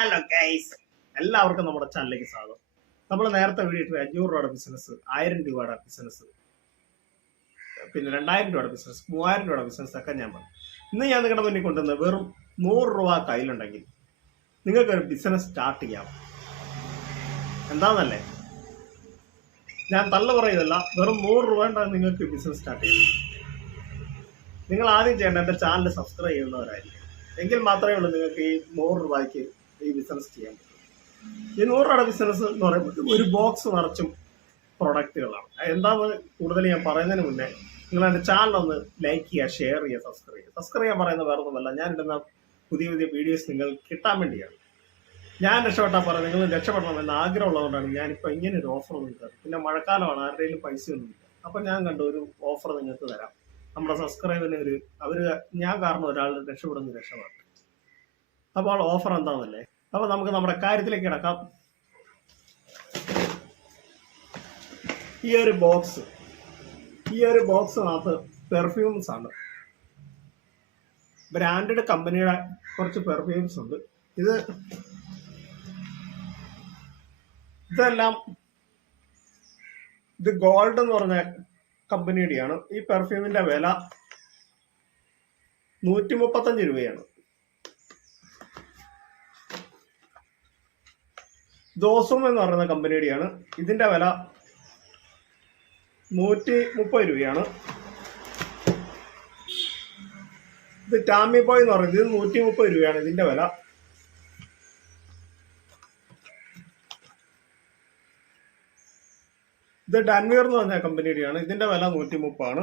Hello guys എല്ലാവർക്കും നമ്മുടെ ചാനലിലേക്ക് സ്വാഗതം. നമ്മൾ നേരത്തെ വീഡിയോ അഞ്ഞൂറ് രൂപയുടെ ബിസിനസ് ആയിരം രൂപയുടെ ബിസിനസ് പിന്നെ രണ്ടായിരം രൂപയുടെ ബിസിനസ് മൂവായിരം രൂപയുടെ ബിസിനസ് ഒക്കെ ഞാൻ പറഞ്ഞു. ഇന്ന് ഞാൻ നിങ്ങളുടെ മുന്നിൽ കൊണ്ടുവന്ന വെറും നൂറ് രൂപ കയ്യിലുണ്ടെങ്കിൽ നിങ്ങൾക്ക് ഒരു ബിസിനസ് സ്റ്റാർട്ട് ചെയ്യാം. എന്താണെന്നല്ലേ ഞാൻ തള്ളു പറയുന്നില്ല വെറും നൂറ് രൂപ ഉണ്ടെങ്കിൽ നിങ്ങൾക്ക് ബിസിനസ് സ്റ്റാർട്ട് ചെയ്യാം നിങ്ങൾ ആദ്യം ചെയ്യേണ്ട എന്റെ ചാനൽ സബ്സ്ക്രൈബ് ചെയ്യുന്നവരായിരിക്കും. എങ്കിൽ മാത്രമേ ഉള്ളൂ നിങ്ങൾക്ക് ഈ നൂറ് രൂപയ്ക്ക് ഈ ബിസിനസ് ചെയ്യാൻ പറ്റും. ഈ നൂറ് ബിസിനസ് എന്ന് പറയുമ്പോൾ ഒരു ബോക്സ് നിറച്ചും പ്രൊഡക്റ്റുകളാണ് എന്താണെന്ന് കൂടുതൽ ഞാൻ പറയുന്നതിന് മുന്നേ നിങ്ങൾ എന്റെ ചാനൽ ഒന്ന് ലൈക്ക് ചെയ്യുക ഷെയർ ചെയ്യുക സബ്സ്ക്രൈബ് ചെയ്യുക. സബ്സ്ക്രൈബ് ചെയ്യാൻ പറയുന്നത് വേറെ ഒന്നുമല്ല ഞാൻ ഇടുന്ന പുതിയ പുതിയ വീഡിയോസ് നിങ്ങൾ കിട്ടാൻ വേണ്ടിയാണ്. ഞാൻ രക്ഷപ്പെട്ടാൽ പറയാം നിങ്ങൾ രക്ഷപ്പെടണമെന്ന് ആഗ്രഹമുള്ളതുകൊണ്ടാണ് ഞാനിപ്പോൾ ഇങ്ങനെ ഒരു ഓഫർ നിങ്ങൾക്ക് പിന്നെ മഴക്കാലമാണ് ആരുടെയും പൈസയൊന്നുമില്ല അപ്പം ഞാൻ കണ്ട ഒരു ഓഫർ നിങ്ങൾക്ക് തരാം. നമ്മുടെ സബ്സ്ക്രൈബിന് ഒരു അവർ ഞാൻ കാരണം ഒരാൾ രക്ഷപ്പെടുന്ന രക്ഷപ്പെട്ടു അപ്പോൾ ഓഫർ എന്താണെന്നല്ലേ അപ്പോൾ നമുക്ക് നമ്മുടെ കാര്യത്തിലേക്ക് കിടക്കാം. ഈ ഒരു ബോക്സ് ഈ ഒരു ബോക്സിനകത്ത് പെർഫ്യൂംസ് ആണ്. ബ്രാൻഡഡ് കമ്പനിയുടെ കുറച്ച് പെർഫ്യൂംസ് ഉണ്ട്. ഇത് ഇതെല്ലാം ഇത് ഗോൾഡ് എന്ന് പറഞ്ഞ കമ്പനിയുടെയാണ് ഈ പെർഫ്യൂമിന്റെ വില നൂറ്റി മുപ്പത്തഞ്ച് രൂപയാണ്. ദോസം എന്ന് പറയുന്ന കമ്പനിയുടെയാണ് ഇതിന്റെ വില നൂറ്റി മുപ്പത് രൂപയാണ്. ഇത് ടാമി ബോയ് എന്ന് പറയുന്നത് നൂറ്റി മുപ്പത് രൂപയാണ് ഇതിന്റെ വില. ഇത് ഡാൻവിയർ എന്ന് പറഞ്ഞ കമ്പനിയുടെയാണ് ഇതിന്റെ വില നൂറ്റി മുപ്പാണ്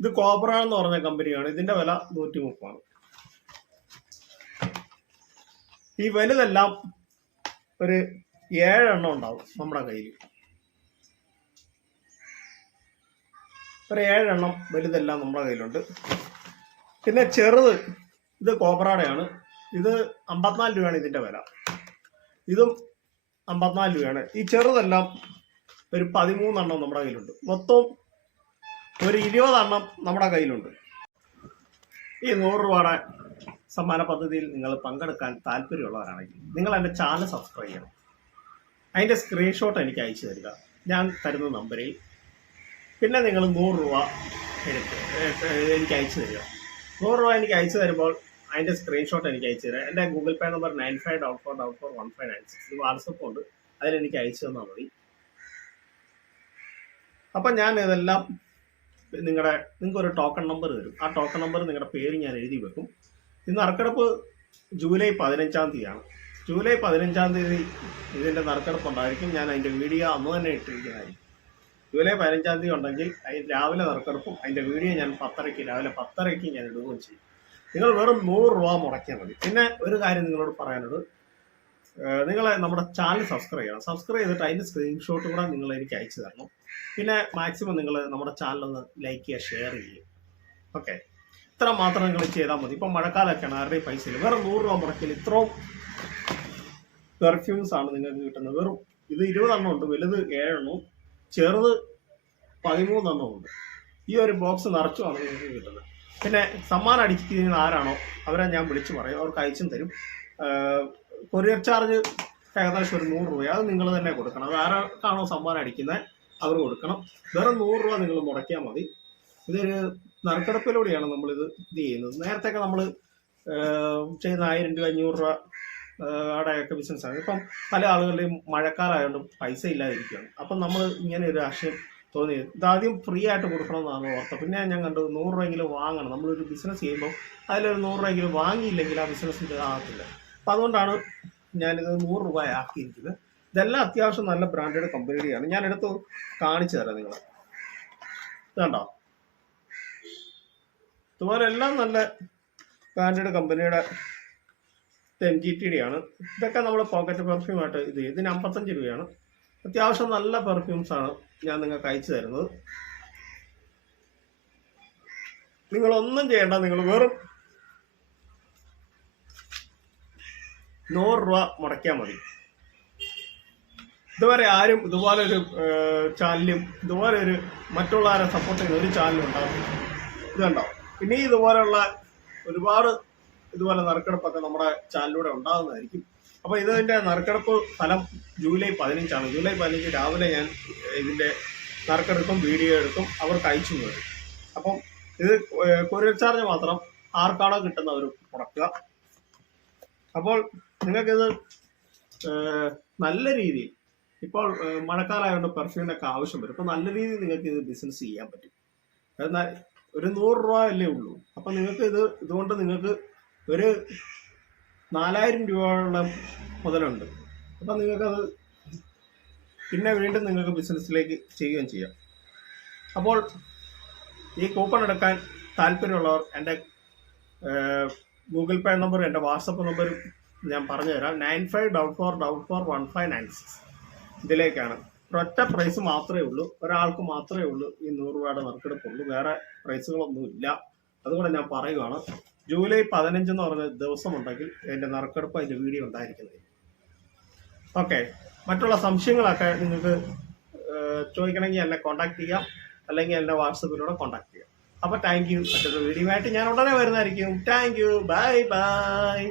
ഇത് കോബ്ര എന്ന് പറഞ്ഞ കമ്പനിയാണ് ഇതിന്റെ വില നൂറ്റി മുപ്പാണ് ഈ വലുതെല്ലാം ഒരു ഏഴെണ്ണം ഉണ്ടാവും നമ്മുടെ കയ്യിൽ. ഒരു ഏഴെണ്ണം വലുതെല്ലാം നമ്മുടെ കയ്യിലുണ്ട്. പിന്നെ ചെറുത് ഇത് കോപ്രാടയാണ്. ഇത് അമ്പത്തിനാല് രൂപയാണ് ഇതിന്റെ വില. ഇതും അമ്പത്തിനാല് രൂപയാണ്. ഈ ചെറുതെല്ലാം ഒരു പതിമൂന്നെണ്ണം നമ്മുടെ കയ്യിലുണ്ട്. മൊത്തം ഒരു ഇരുപതെണ്ണം നമ്മുടെ കയ്യിലുണ്ട്. ഈ നൂറ് രൂപയുടെ സമ്മാന പദ്ധതിയിൽ നിങ്ങൾ പങ്കെടുക്കാൻ താല്പര്യമുള്ളവരാണെങ്കിൽ നിങ്ങൾ എന്റെ ചാനൽ സബ്സ്ക്രൈബ് ചെയ്യണം. അതിന്റെ സ്ക്രീൻഷോട്ട് എനിക്ക് അയച്ചു തരിക. ഞാൻ തരുന്ന നമ്പറിൽ. പിന്നെ നിങ്ങൾ നൂറ് രൂപ എനിക്ക് അയച്ചു തരിക. നൂറ് രൂപ എനിക്ക് അയച്ചു തരുമ്പോൾ അതിന്റെ സ്ക്രീൻഷോട്ട് എനിക്ക് അയച്ചു തരാം എന്റെ Google Pay number nine five double four double four one five nine six WhatsApp ഉണ്ട്. അതിലെനിക്ക് അയച്ചു തന്നാൽ മതി. അപ്പം ഞാൻ ഇതെല്ലാം നിങ്ങളുടെ നിങ്ങൾക്കൊരു ടോക്കൺ നമ്പർ തരും. ആ ടോക്കൺ നമ്പർ നിങ്ങളുടെ പേര് ഞാൻ എഴുതി വെക്കും. ഇന്ന് നറുക്കെടുപ്പ് ജൂലൈ പതിനഞ്ചാം തീയതിയാണ്. ജൂലൈ പതിനഞ്ചാം തീയതി ഇതിന്റെ നറുക്കെടുപ്പ് ഉണ്ടായിരിക്കും. ഞാൻ അതിന്റെ വീഡിയോ അന്ന് തന്നെ ഇട്ടിരിക്കുന്നതായിരിക്കും. ജൂലൈ പതിനഞ്ചാം തീയതി ഉണ്ടെങ്കിൽ അതിന് രാവിലെ നറുക്കെടുപ്പും അതിന്റെ വീഡിയോ ഞാൻ പത്തരയ്ക്ക് രാവിലെ പത്തരയ്ക്ക് ഞാൻ ഇടുകയും ചെയ്യും. നിങ്ങൾ വെറും നൂറ് രൂപ മുടക്കിയാൽ മതി. പിന്നെ ഒരു കാര്യം നിങ്ങളോട് പറയാനുള്ളത്. നിങ്ങൾ നമ്മുടെ ചാനൽ സബ്സ്ക്രൈബ് ചെയ്യണം. സബ്സ്ക്രൈബ് ചെയ്തിട്ട് അതിന്റെ സ്ക്രീൻഷോട്ട് കൂടെ നിങ്ങൾ എനിക്ക് അയച്ചു തരണം. പിന്നെ മാക്സിമം നിങ്ങൾ നമ്മുടെ ചാനൽ ഒന്ന് ലൈക്ക് ചെയ്യുക ഷെയർ ചെയ്യുക. ഓക്കെ ഇത്ര മാത്രം നിങ്ങൾ ചെയ്താൽ മതി? ഇപ്പം മഴക്കാലമൊക്കെയാണ് ആരുടെയും പൈസ ഇല്ല വെറും നൂറ് രൂപ മുടക്കിൽ ഇത്രയും പെർഫ്യൂംസ് ആണ് നിങ്ങൾക്ക് കിട്ടുന്നത്. വെറും ഇത് ഇരുപതെണ്ണം ഉണ്ട് വലുത് ഏഴെണ്ണവും ചെറുത് പതിമൂന്നെണ്ണം ഉണ്ട്. ഈ ഒരു ബോക്സ് നിറച്ചുമാണ് നിങ്ങൾക്ക് കിട്ടുന്നത്. പിന്നെ സമ്മാനം അടിച്ചിരിക്കുന്ന ആരാണോ അവരെ ഞാൻ വിളിച്ചു പറയും. അവർക്ക് അയച്ചും തരും. കൊറിയർ ചാർജ് ഏകദേശം ഒരു നൂറ് രൂപ അത് നിങ്ങൾ തന്നെ കൊടുക്കണം. അത് ആരാണോ സമ്മാനം അടിക്കുന്നത് അവർ കൊടുക്കണം. വെറും നൂറ് രൂപ നിങ്ങൾ മുടക്കിയാൽ മതി. ഇതൊരു നറുക്കെടുപ്പിലൂടെയാണ് നമ്മളിത് ഇത് ചെയ്യുന്നത്. നേരത്തെയൊക്കെ നമ്മൾ ചെയ്യുന്ന ആയിരം രൂപ അഞ്ഞൂറ് രൂപ അവിടെയൊക്കെ ബിസിനസ്സാണ് ഇപ്പം പല ആളുകളുടെയും മഴക്കാലായതുകൊണ്ട് പൈസ ഇല്ലാതിരിക്കുകയാണ്. അപ്പം നമ്മൾ ഇങ്ങനെ ഒരു ആശയം തോന്നി. ഇതാദ്യം ഫ്രീ ആയിട്ട് കൊടുക്കണമെന്നാണ് ഓർത്തത്. പിന്നെ ഞാൻ കണ്ടു നൂറ് രൂപയെങ്കിലും വാങ്ങണം. നമ്മളൊരു ബിസിനസ് ചെയ്യുമ്പോൾ അതിലൊരു നൂറ് രൂപയെങ്കിലും വാങ്ങിയില്ലെങ്കിൽ ആ ബിസിനസ്സിന്റെ ആകത്തില്ല. അപ്പം അതുകൊണ്ടാണ് ഞാനിത് നൂറ് രൂപ ആക്കിയിരിക്കുന്നത്. ഇതെല്ലാം അത്യാവശ്യം നല്ല ബ്രാൻഡഡ് കമ്പനിയുടെയാണ് ഞാൻ എടുത്ത് കാണിച്ചു തരാം നിങ്ങൾ ഇതുണ്ടോ ഇതുപോലെ എല്ലാം നല്ല ബ്രാൻഡഡ് കമ്പനിയുടെ എം ജി ടി ആണ്. ഇതൊക്കെ നമ്മൾ പോക്കറ്റ് പെർഫ്യൂമായിട്ട് ഇത് ഇതിന് അമ്പത്തഞ്ച് രൂപയാണ്. അത്യാവശ്യം നല്ല പെർഫ്യൂംസ് ആണ് ഞാൻ നിങ്ങൾക്ക് അയച്ചു തരുന്നത്. നിങ്ങളൊന്നും ചെയ്യേണ്ട നിങ്ങൾ വെറും നൂറ് രൂപ മുടക്കിയാൽ മതി. ഇതുവരെ ആരും ഇതുപോലെ ഒരു ചാനലും ഇതുപോലെ ഒരു മറ്റുള്ളവരെ സപ്പോർട്ട് ചെയ്യുന്ന ഒരു ചാനലും ഉണ്ടാവും ഇത് കണ്ടോ? ഇനി ഇതുപോലെയുള്ള ഒരുപാട് ഇതുപോലെ നറുക്കെടുപ്പൊക്കെ നമ്മുടെ ചാനലിലൂടെ ഉണ്ടാകുന്നതായിരിക്കും. അപ്പോൾ ഇതിന്റെ നറുക്കെടുപ്പ് ഫലം ജൂലൈ പതിനഞ്ചാണ്. ജൂലൈ പതിനഞ്ച് രാവിലെ ഞാൻ ഇതിന്റെ നറുക്കെടുക്കും വീഡിയോ എടുക്കും അവർക്ക് അയച്ചു തരും. അപ്പം ഇത് കൊറിയർ ചാർജ് മാത്രം ആർക്കാണോ കിട്ടുന്ന ഒരു മുടക്കുക അപ്പോൾ നിങ്ങൾക്കിത് നല്ല രീതിയിൽ ഇപ്പോൾ മഴക്കാലമായതുകൊണ്ട് പെർഫ്യൂമിനൊക്കെ ആവശ്യം വരും. അപ്പോൾ നല്ല രീതിയിൽ നിങ്ങൾക്ക് ഇത് ബിസിനസ് ചെയ്യാൻ പറ്റും. എന്നാൽ ഒരു നൂറ് രൂപ അല്ലേ ഉള്ളൂ. അപ്പം നിങ്ങൾക്ക് ഇത് ഇതുകൊണ്ട് നിങ്ങൾക്ക് ഒരു നാലായിരം രൂപയുള്ള മുതലുണ്ട്. അപ്പം നിങ്ങൾക്കത് പിന്നെ വീണ്ടും നിങ്ങൾക്ക് ബിസിനസ്സിലേക്ക് ചെയ്യുകയും ചെയ്യാം. അപ്പോൾ ഈ കൂപ്പൺ എടുക്കാൻ താല്പര്യമുള്ളവർ എന്റെ ഗൂഗിൾ പേ നമ്പർ എന്റെ വാട്സപ്പ് നമ്പറും ഞാൻ പറഞ്ഞു തരാം nine five double four double four one five nine six ഇതിലേക്കാണ്. ഒരൊറ്റ പ്രൈസ് മാത്രമേ ഉള്ളൂ. ഒരാൾക്ക് മാത്രമേ ഉള്ളൂ ഈ നൂറ് രൂപയുടെ നറുക്കെടുപ്പുള്ളൂ. വേറെ പ്രൈസുകളൊന്നും ഇല്ല. അതുകൊണ്ട് ഞാൻ പറയുകയാണ് ജൂലൈ പതിനഞ്ച് എന്ന് പറഞ്ഞ ദിവസം ഉണ്ടെങ്കിൽ എന്റെ നറുക്കെടുപ്പ് അതിന്റെ വീഡിയോ ഉണ്ടായിരിക്കുന്നത്. ഓക്കെ. മറ്റുള്ള സംശയങ്ങളൊക്കെ നിങ്ങൾക്ക് ചോദിക്കണമെങ്കിൽ എന്നെ കോൺടാക്ട് ചെയ്യാം. അല്ലെങ്കിൽ എന്റെ വാട്സപ്പിലൂടെ കോൺടാക്ട് ചെയ്യാം. അപ്പോൾ താങ്ക് യു മറ്റൊരു വീഡിയോ ആയിട്ട് ഞാൻ ഉടനെ വരുന്നതായിരിക്കും. Thank you bye bye